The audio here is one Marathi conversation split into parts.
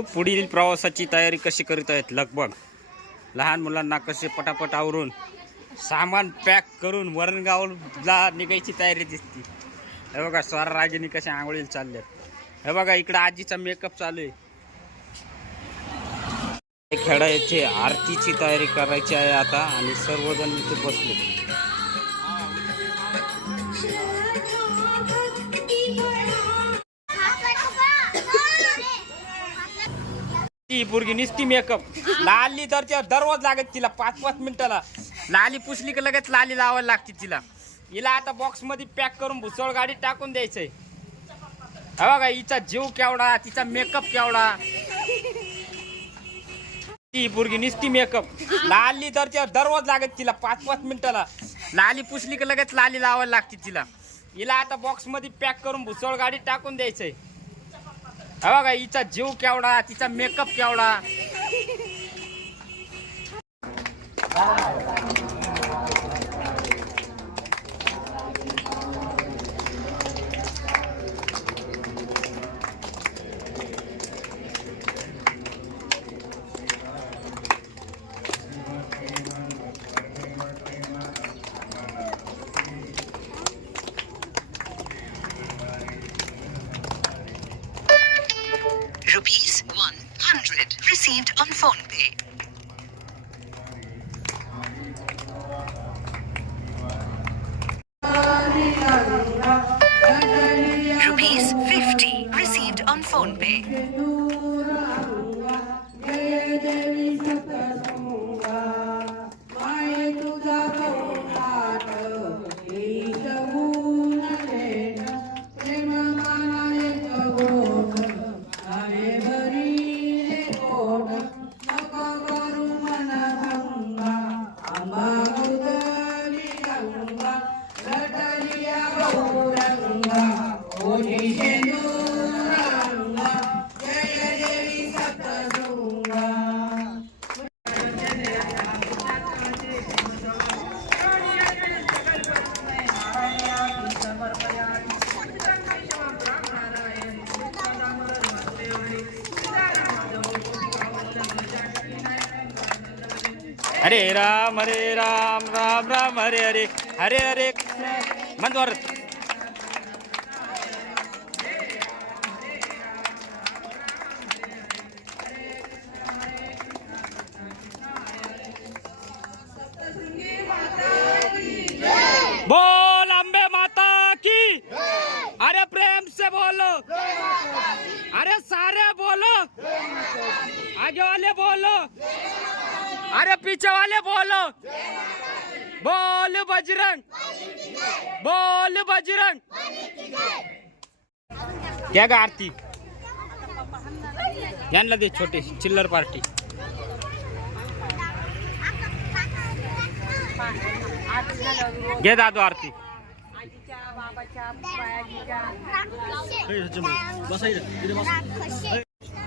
पुढील प्रवासाची तयारी कशी करीत आहेत? लगभग लहान मुलांना कसे पटापट आवरून सामान पॅक करून वरणगावला निघायची तयारी दिसते. हे बघा स्वार रागिनी कशा आंघोळीला चालल्यात. हे बघा इकडं आजीचा मेकअप चालू आहे. हे खेडा येथे आरतीची तयारी करायची आहे आता आणि सर्वजण इथे बसले ती पोरगी निसती मेकअप लाली तर त्या दररोज लागत तिला पाच पाच मिनिटाला. लाली पुसली की लगेच लाली लावायला लागते तिला. हिला आता बॉक्समध्ये पॅक करून भुसळ गाडी टाकून द्यायचंय. हा बघा हिचा जीव केवढा तिचा मेकअप केवढा. ती पोरगी निसती मेकअप लाली तर त्या दररोज लागत तिला पाच पाच मिनिटाला. लाली पुसली की लगेच लाली लावायला लागते तिला. हिला आता बॉक्समध्ये पॅक करून भुसळ गाडी टाकून द्यायचंय. हा बघा हिचा जीव केवढा तिचा मेकअप केवढा. Rupees 100 received on PhonePe. Ram Hare Ram Ram Ram Hare Hare Hare Hare मंदवर बोल अंबे माता की अरे प्रेम से बोलो अरे सारे बोलो आगे वाले बोलो अरे पीछे वाले बोलो. बोल बजरंग. बोल बजरंग. क्या ग आरती? यांना दे छोटे चिल्लर पार्टी. घे दादू आरती.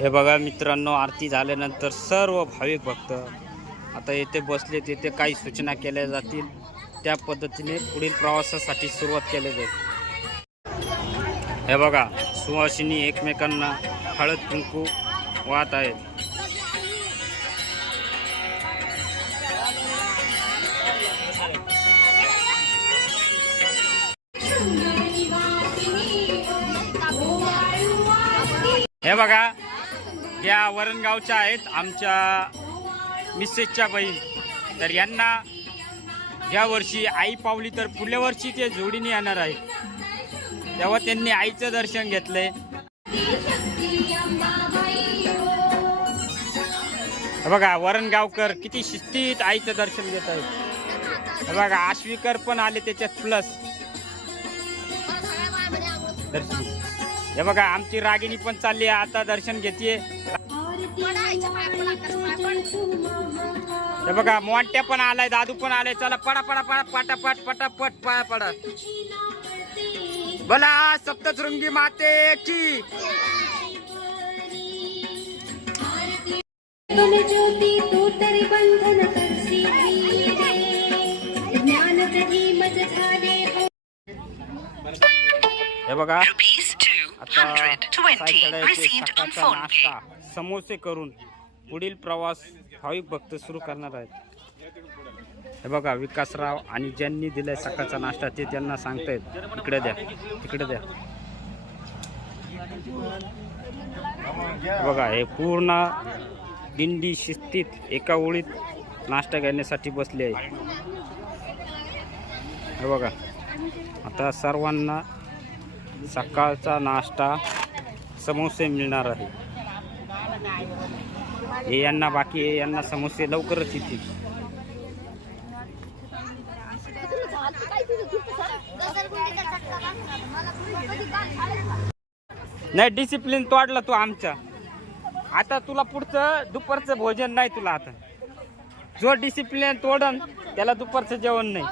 हे बघा मित्रांनो आरती झाल्यानंतर सर्व भाविक भक्त आता येथे बसले तेथे काही सूचना केल्या जातील. त्या पद्धतीने पुढील प्रवासासाठी सुरुवात केली जाईल. हे बघा सुवासिनी एकमेकांना हळद कुंकू वाहत आहेत. हे बघा या वरणगावच्या आहेत आमच्या मिसेसच्या बहीण तर यांना या वर्षी आई पावली तर पुढल्या वर्षी ते जोडीने येणार आहे. तेव्हा त्यांनी आईचं दर्शन घेतलंय. हे बघा वरणगावकर किती शिस्तीत आईचं दर्शन घेत आहेत. बघा आश्वीकर पण आले त्याच्यात प्लस दर्शन. हे बघा आमची रागिणी पण चालली आहे. आता दर्शन घेते हे बघा मोठ्या पण आलाय दादू पण आलाय. चला पडा पडा पडा पटापट पटापट पाया पडा. बोला सप्तशृंगी माते की तुम ज्योती तू तरी बंधन करसी धीरे ज्ञान जगी मज झाले हो. बघा Rupees आता 220 सायकल आहे ते received on सकाळचा PhonePe. नाश्ता. समोसे करून. पुढील प्रवास भाविक भक्त सुरू करणार आहेत. हे बघा विकासराव आणि ज्यांनी दिलाय सकाळचा नाश्ता ते त्यांना सांगतायत. इकडे द्या तिकडे द्या. बघा हे पूर्ण दिंडी शिस्तीत एका ओळीत नाश्ता घेण्यासाठी बसले आहे. हे बघा आता सर्वांना सकाळचा नाश्ता समोसे मिळणार आहे. हे यांना बाकी आहे यांना समस्या लवकरच येतील. नाही डिसिप्लिन तोडला तू आमचा. आता तुला पुढचं दुपारचं भोजन नाही तुला आता. जो डिसिप्लिन तोडन त्याला दुपारचं जेवण नाही.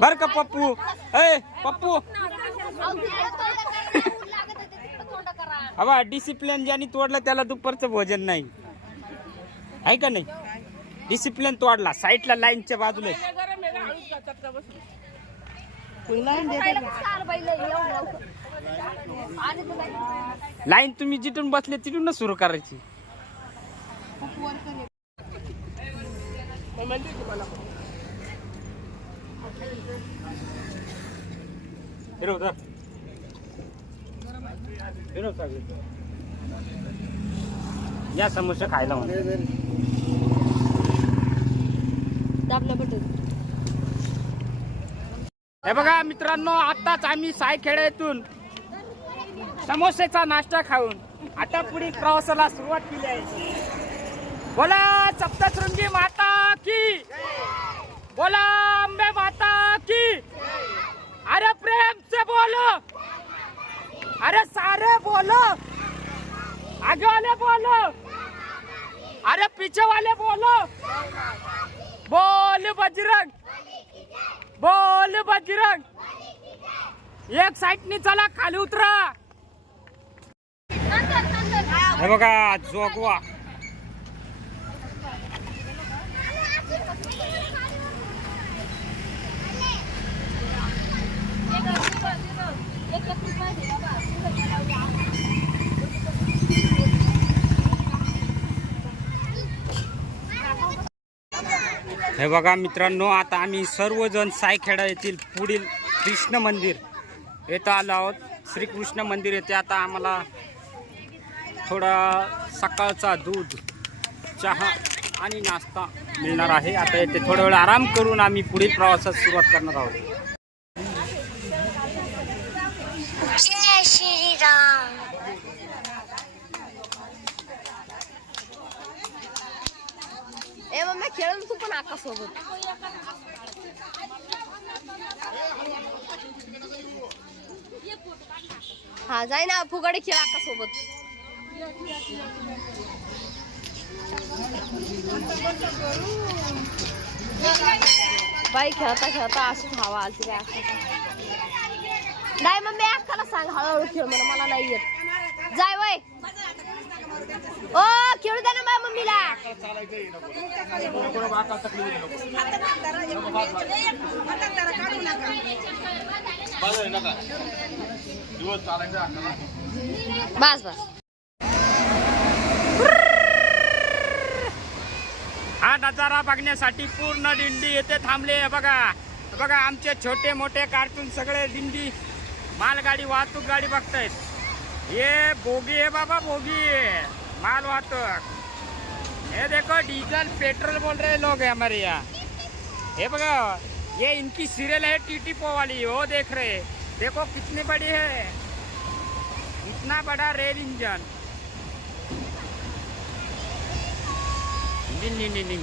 बर का पप्पू? ए पप्पू? हवा डिसिप्लिन ज्याने तोडलं त्याला दुपारचं भोजन नाही. आहे का नाही? डिसिप्लिन तोडला साईडला लाईनच्या बाजूला. लाईन तुम्ही जिथून बसले तिथूनच सुरू करायची. फिरव या समोसे खायला हे बघा मित्रांनो आताच आम्ही सायखेडा येथून समोसेचा नाश्ता खाऊन आता पुढील प्रवासाला सुरुवात केली आहे. बोला सप्तशृंगी माता की? बोला अंबे माता की? अरे प्रेम से बोलो. अरे सारे बोलो आगे वाले बोलो अरे पीछे वाले बोलो बोल बजरंग बोल बजरंग एक साईडनी चला खाली उतरा हे बघा जोगवा हे बघा मित्रांनो आता आम्ही सर्वजण सायखेडा येथील पुढील कृष्ण मंदिर येथं आलो आहोत. श्रीकृष्ण मंदिर येथे आता आम्हाला थोडा सकाळचा दूध चहा आणि नाश्ता मिळणार आहे. आता येथे थोडा वेळ आराम करून आम्ही पुढील प्रवासात सुरुवात करणार आहोत. ए मम्मी खेळ तू पण आका सोबत हा जाय ना फुगाडे खेळ आका सोबत बाई खेळता खेळता अशी हवा आलती काय नाही मग मी अक्काला सांग हळूहळू खेळ म्हणून मला नाही येत. जाय वय. ओ खेळू दे ना माझ्या मम्मीला. बस बस. हा नजारा बघण्यासाठी पूर्ण दिंडी येथे थांबले बघा बघा आमचे छोटे मोठे कार्टून सगळे दिंडी मालगाडी वाहतूक गाडी बघतायत. ये बोगी है बाबा, बोगी माल वाहतूक। ये देखो, डीजल, पेट्रोल बोल रहे लोग हैं हमारे यहाँ। ये बघा, ये इनकी सीरियल है टीटी पो वाली, वो देख रहे। देखो, कितनी बड़ी है। इतना बड़ा rail engine. nin nin nin nin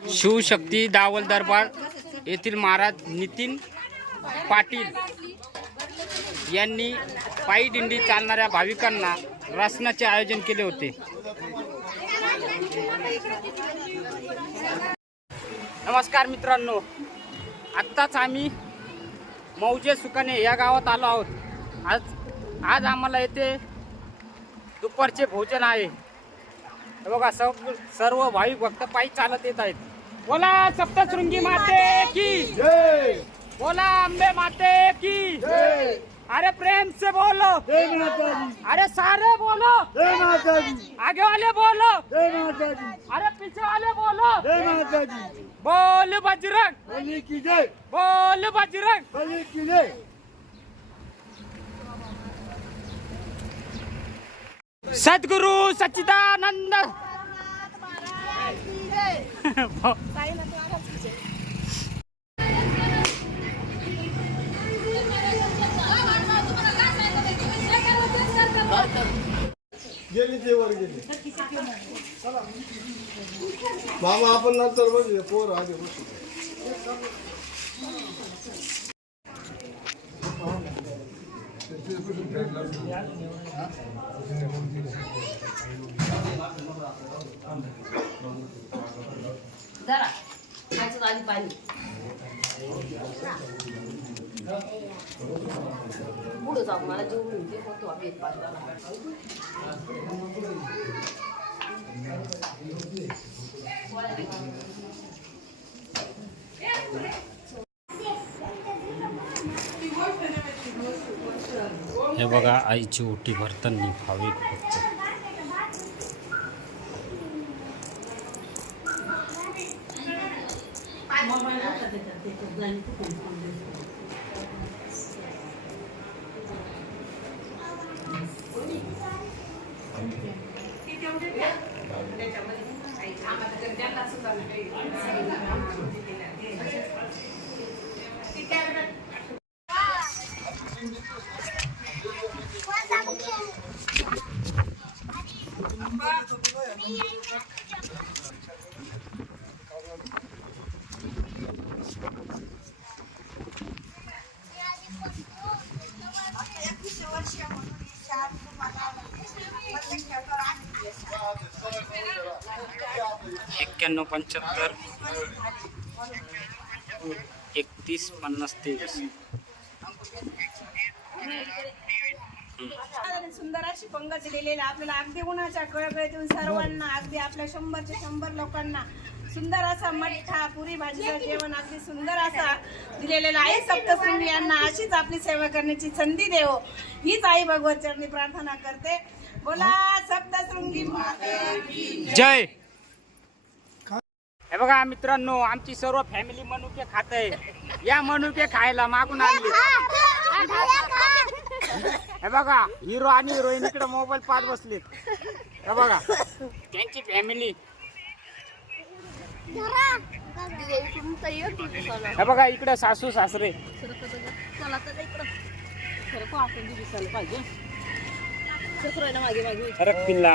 Shivshakti Dawal दरबार येथील महाराज नितीन पाटील यांनी पायी दिंडी चालणाऱ्या भाविकांना रसनाचे आयोजन केले होते. नमस्कार मित्रांनो. आत्ताच आम्ही मौजे सुकाने या गावात आलो आहोत. आज आज आम्हाला येथे दुपारचे भोजन आहे. बघा सर्व सर्व भाविक भक्त पायी चालत येत आहेत. बोला सप्तशृंगी माते की बोला अंबे माते की अरे प्रेम से बोलो। अरे सारे बोलो। आगे वाले बोलो। अरे पीछे वाले बोलो। बोल बजरंग। बोल बजरंग। सद्गुरु सच्चिदानंद। गेली ते वर गेली. मामा आपण नंतर बघ पोर आधी बसू जरा खायचं आधी पाणी. पुढे जाऊ मला जेवढून ते होतो आम्ही एक हे बघा आईची ओटी भरताना भाविक भक्त. पंच्याहत्तर एकतीस पन्नास तेवीस. सुंदर अशी पंगत दिलेली. आपल्याला अगदी उन्हाच्या कळकळीतून सर्वांना अगदी आपल्या शंभरच्या शंभर लोकांना सुंदर असा मठ्ठा पुरी भाजीचं जेवण अगदी सुंदर असा दिलेला आहे. सप्तशृंगी यांना अशीच आपली सेवा करण्याची संधी देव. हीच आई भगवत चरणी प्रार्थना करते. बोला सप्तशृंगी माते की जय! हे बघा मित्रांनो आमची सर्व फॅमिली मनुके खात आहे या मनुके खायला मागून आणली. हे बघा हिरो आणि हिरोईन इकडे मोबाईल पाहत बसलेत. हे बघा त्यांची फॅमिली हे बघा इकडे सासू सासरे. पिल्ला.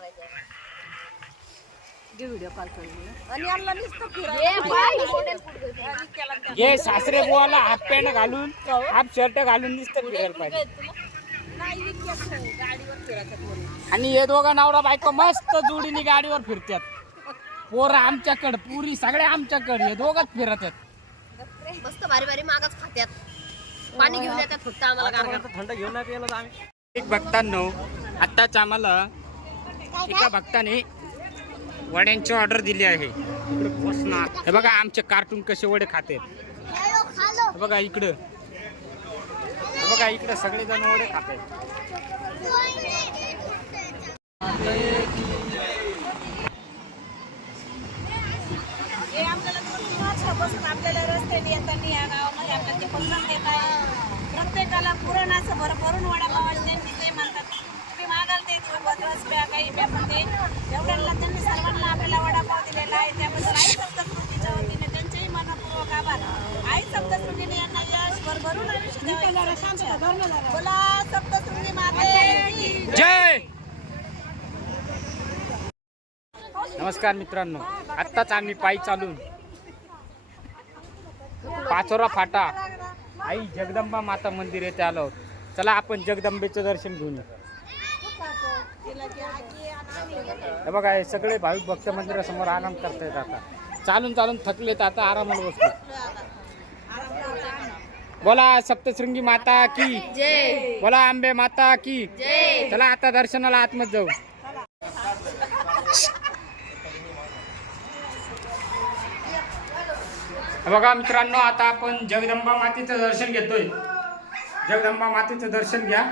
नुसती लाली नुसती लाली हे सासरे बुवाला हाफ पॅन्ट घालून हाफ शर्ट घालून नुसतं फिरायला पाहिजे. आणि हे दोघं नवरा बायको मस्त जोडीने गाडीवर फिरतात पोरं आमच्याकडं पुरी सगळे आमच्याकडे हे दोघच फिरत आहेत. मस्त भारी भारी मागच खात्यात. पाणी घेऊन येतात फक्त आम्हाला गारगार. एक भक्तांनो आत्ताच आम्हाला एका भक्ताने वड्यांची ऑर्डर दिली आहे. हे बघा आमचे कार्टून कसे वडे खाते. बघा इकडं. बघा इकडे सगळेजण वडे खाते. आपल्याला दोन तीन रस्त्याने येताना या गावामध्ये आपल्याला ते पसंत येत आहे प्रत्येकाला तुम्हाला पुरण असं भरभरून वडापाव आहे, त्यांनी ते म्हणतात तुम्ही मागाल ते देऊ, बदरस प्या काही प्या पण ते. एवढ्यांना त्यांनी सर्वांना आपल्याला वडापाव दिलेला आहे त्याबद्दल आई सप्तकृतीच्या वतीने त्यांचेही मनपूर्वक आभार आई सप्तकृतीने यांना यश भरभरून आयुष्य द्यावे अशी इच्छा. बोला सप्तशृंगी माते जय! नमस्कार मित्रांनो आत्ताच आम्ही पायी चालून पाचोरा फाटा आई जगदंबा माता मंदिर येथे आलो चला आपण जगदंबेचं दर्शन घेऊन हे बघा हे सगळे भाविक भक्त मंदिरासमोर आराम करतायत आता. चालून चालून थकलेत आता आरामात बसतो बोला सप्तशृंगी माता की। बोला आंबे माता की। चला आता दर्शनाला आतमध्ये जाऊ. हे बघा मित्रांनो आता आपण जगदंबा मातेचं दर्शन घेतोय. जगदंबा मातेचं दर्शन घ्या.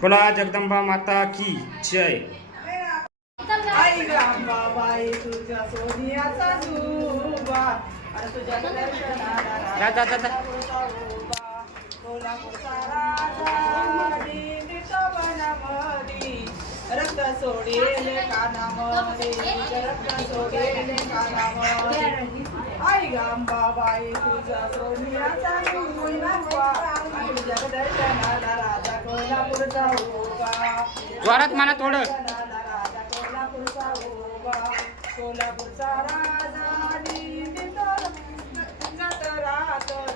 बोला जगदंबा माता की जय. आई रामबाबाई तुझ्या सोनियाचा जा जा जा जा. कोल्हापूरचा राजा दिंडीतो वनामधी रक्त सोडेल कानामध्ये रक्त सोडेल कानामध्ये आई गांबाबाई तुझ्या सोनियाचा दर्शनाला राजा कोल्हापूरचा जोरात म्हणा थोडं राजा कोल्हापूरचा कोल्हापूरचा राजा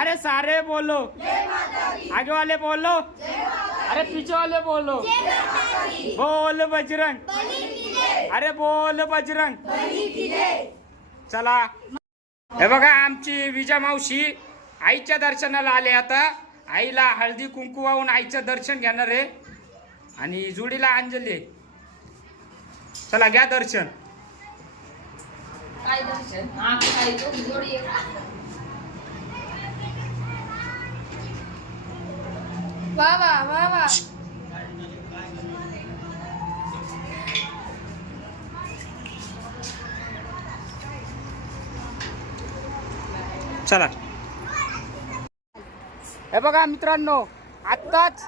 अरे सारे बोलो। आगे वाले बोलो। अरे पीछे वाले बोलो। बोल बजरंग। अरे बोल बजरंग। चला। हे बघा आमची विजा मावशी आईच्या दर्शनाला आले आता. आईला हळदी कुंकू वाहून आईचं दर्शन घेणार आहे. आणि जुडीला अंजली चला घ्या दर्शन. वा वा वा वा. चला. हे बघा मित्रांनो आत्ताच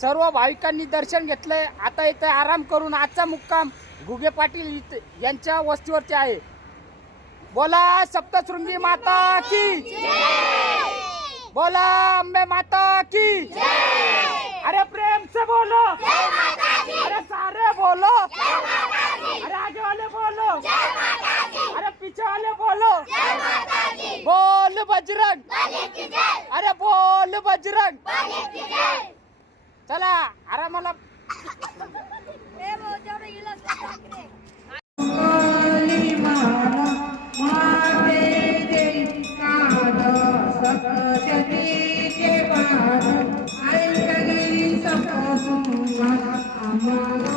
सर्व भाविकांनी दर्शन घेतलंय. आता इथे आराम करून आजचा मुक्काम घुगे पाटील इथे यांच्या वस्तीवरती आहे. बोला सप्तशृंगी माता की बोला अम्बे माता की। अरे प्रेम से बोलो। अरे सारे बोलो। अरे आगे वाले बोलो। अरे पीछे वाले बोलो। बोल बजरंग। अरे बोल बजरंग। चला अरे मला माते भक्तचे पार आम्हाला.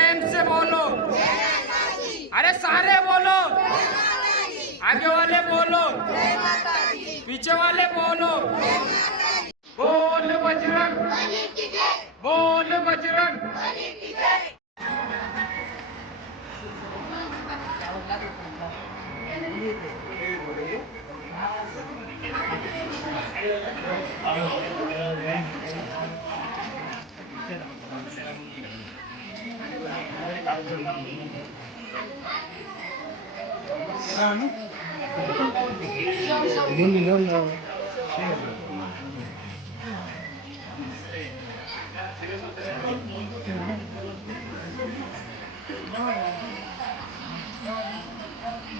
प्रेम से बोलो। अरे सारे बोलो। आगे वाले बोलो। पीछे वाले बोलो बजरंग बोल बजरंग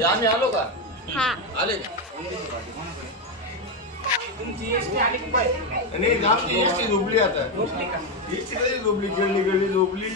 हे आम्ही आलो का? हा. आले तुमची एसटी आली की पाहिजे आणि आमची एसटी झोपली आता. एसटी कधी झोपली? खेळली गळली झोपली.